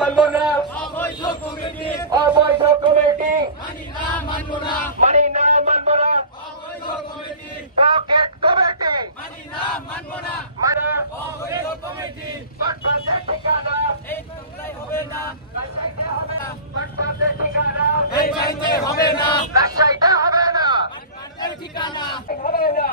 মানব না, অবৈধ কমিটি মানি না, মানব না, পকেট কমিটি মানি না, মানব না, মানে অবৈধ কমিটি বাটপাতের ঠিকানা এই বাংলায় হবে না, রাজশাহীতে হবে না, বাটপাতের ঠিকানা এই চাইতে হবে না, রাজশাহীতে হবে না, বাটপাতের ঠিকানা হবে না,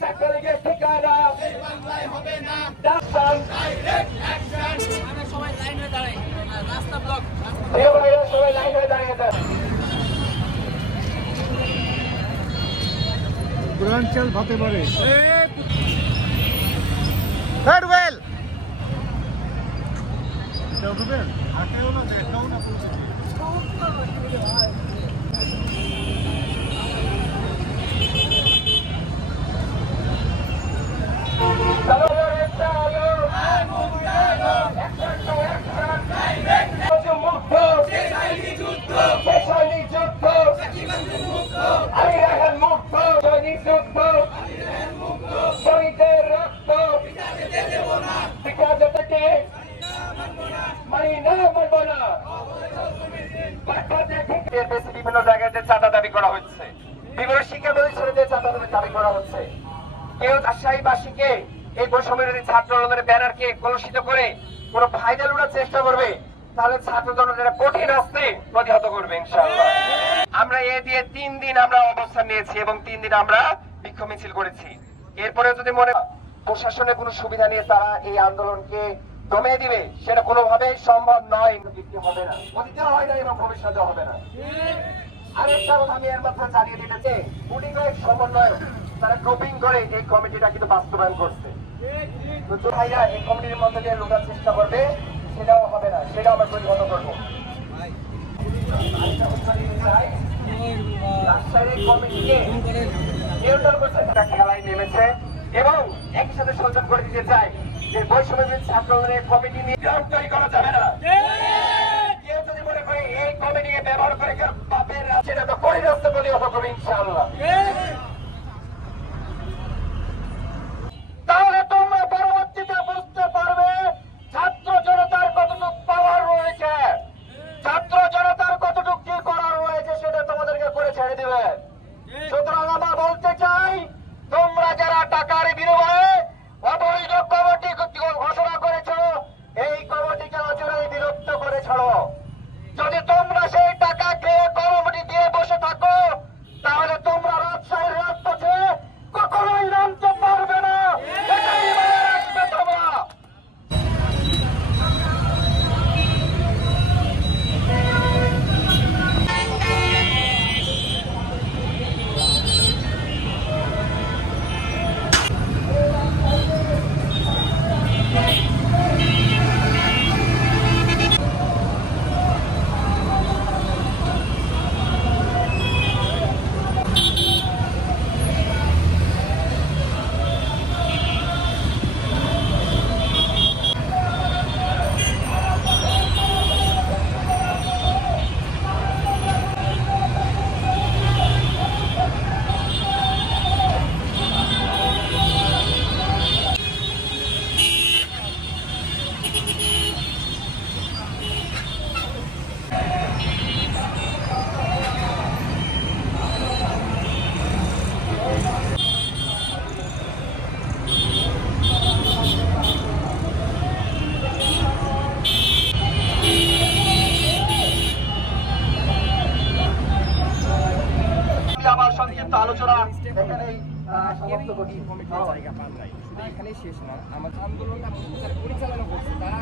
ছাত্রলীগের ঠিকানা এই বাংলায় হবে না, ডাইরেক্ট অ্যাকশন। আমরা সবাই লাইন হয়ে দাঁড়াই, রাস্তা ব্লক, সবাই লাইন হয়ে দাঁড়িয়ে দেন। পূর্বাঞ্চল হতে পারে ফেয়ারওয়েল হাটেও না দেখাও না বিভিন্ন জায়গায় যে চাঁদা দাবি করা হচ্ছে, বিভিন্ন শিক্ষা প্রতিষ্ঠানে চাঁদা দাবি করা হচ্ছে, কেউ রাজশাহীবাসীকে এই বৈষম্যবিরোধী ছাত্র আন্দোলনের ব্যানারকে কলুষিত করে কোন ফায়দা লুটার চেষ্টা করবে, তাহলে ছাত্র জনতা কঠিন হস্তে প্রতিহত করবে ইনশাআল্লাহ। আমরা এ দিয়ে 3 দিন আমরা অবস্থান নিয়েছি এবং 3 দিন আমরা বিক্ষোভ মিছিল করেছি। এরপরে যদি মনে প্রশাসনের কোনো সুবিধা নিয়ে তারা এই আন্দোলনকে দমিয়ে দিবে, সেটা কোনোভাবেই সম্ভব নয়, হবে না, অতীতে হয় না এবং ভবিষ্যতে হবে না। আরেকটা কথা আমি এর মাধ্যমে জানিয়ে দিতে চাই, গুটি কয়েক সমন্বয় তারা গ্রুপিং করে এই কমিটিটা কিন্তু বাস্তবায়ন করছে। ভাইরা এই কমিটির মধ্যে দিয়ে লুকার চেষ্টা করবে, সেটাও হবে না, সেটাও আমরা প্রতিহত করবো। রাজশাহীর কমিটিকে নিয়ন্ত্রণ করতে একটা খেলায় নেমেছে এবং একই সাথে সচেতন করে দিতে চাই যে বৈষম্যবিরোধী ছাত্র আন্দোলনের কমিটি নিয়ে তৈরি করা যাবে না। কেউ যদি মনে করে এই কমিটিকে ব্যবহার করে বাপের সেটা তো করে রাস্তা প্রতিহত করবে ইনশাআল্লাহ। তাহলে তোমরা পরবর্তীতে বুঝতে পারবে ছাত্র জনতার কতটুকু পাওয়ার রয়েছে, ছাত্র জনতার কতটুকু কি করার রয়েছে, সেটা তোমাদেরকে করে ছেড়ে দিবে। সুতরাং আমরা বলতে চাই, তোমরা যারা টাকার বিনিময়ে অবৈধ কমিটি ঘোষণা করেছ, এই কমিটিকে অচিরেই বিলুপ্ত করে ছাড়ো। যদি তোমরা সেই টাকা খেয়ে কমিটি দিয়ে বসে থাকো, তাহলে তোমরা রাজশাহীর রাজপথে কখনোই নামতে পারবে না, এটাই মনে রাখবে তোমরা। আলোচনা এখানেই সমাপ্ত করছি। এখানেই শেষ না, আমাদের আন্দোলনটা পরিচালনা করছে তারা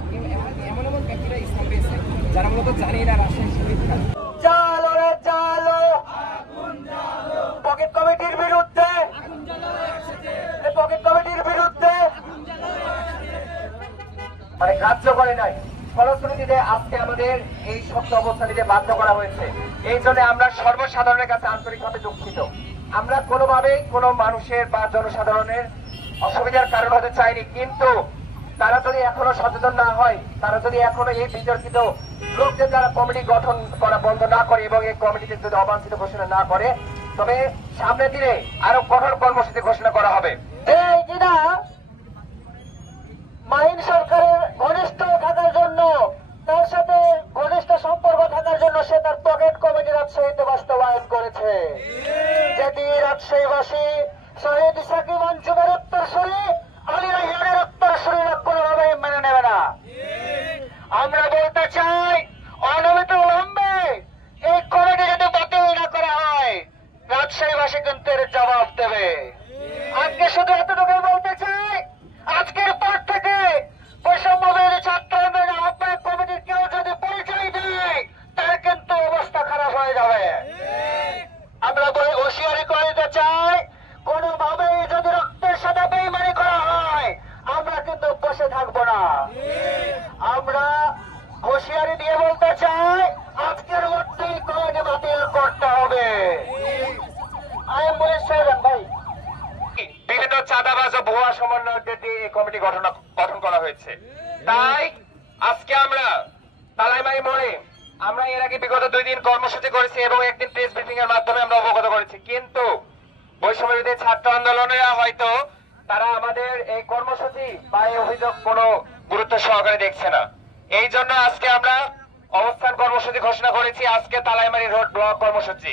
এমন এমন ব্যক্তিরা ইসলাম পেয়েছে যারা মূলত জানি না রাজশাহী শহীদ খান। চালো রে চালো, পকেট কমিটির বিরুদ্ধে, পকেট কমিটির বিরুদ্ধে মানে গ্রাহ্য করে নাই, ফলশ্রুতিতে আজকে আমাদের এই শক্ত অবস্থান নিতে বাধ্য করা হয়েছে। এই জন্য আমরা সর্বসাধারণের কাছে আন্তরিকভাবে দুঃখিত। আমরা কোনোভাবেই কোনো মানুষের বা জনসাধারণের অসুবিধার কারণ হতে চাইনি, কিন্তু তারা যদি এখনো সচেতন না হয়, তারা যদি এখনো এই বিতর্কিত লোকদের দ্বারা কমিটি গঠন করা বন্ধ না করে এবং এই কমিটিতে যদি অবাঞ্ছিত ঘোষণা না করে, তবে সামনের দিনে আরো কঠোর কর্মসূচি ঘোষণা করা হবে। এই কিনা মাহিন সরকারের ঘনিষ্ঠ থাকার জন্য না? আমরা হুঁশিয়ারি দিয়ে বলতে চাই আজকের মধ্যেই কমিটি বাতিল করতে হবে। ভাই, বিভিন্ন চাঁদাবাজ ও ভুয়া সমন্বয়কদের দিয়ে এই কমিটি গঠন করা হয়েছে। তাই আজকে আমরা তালাইমারি মোড়ে আমরা এর আগে বিগত 2 দিন কর্মসূচি করেছি এবং একদিন প্রেস ব্রিফিং এর মাধ্যমে আমরা অবগত করেছি, কিন্তু বৈষম্য বিরোধী ছাত্র আন্দোলনেরা হয়তো তারা আমাদের এই কর্মসূচি বা এই অভিযোগ কোনো গুরুত্ব সহকারে দেখছে না। এই জন্য আজকে আমরা অবস্থান কর্মসূচি ঘোষণা করেছি, আজকে তালাইমারি রোড ব্লক কর্মসূচি।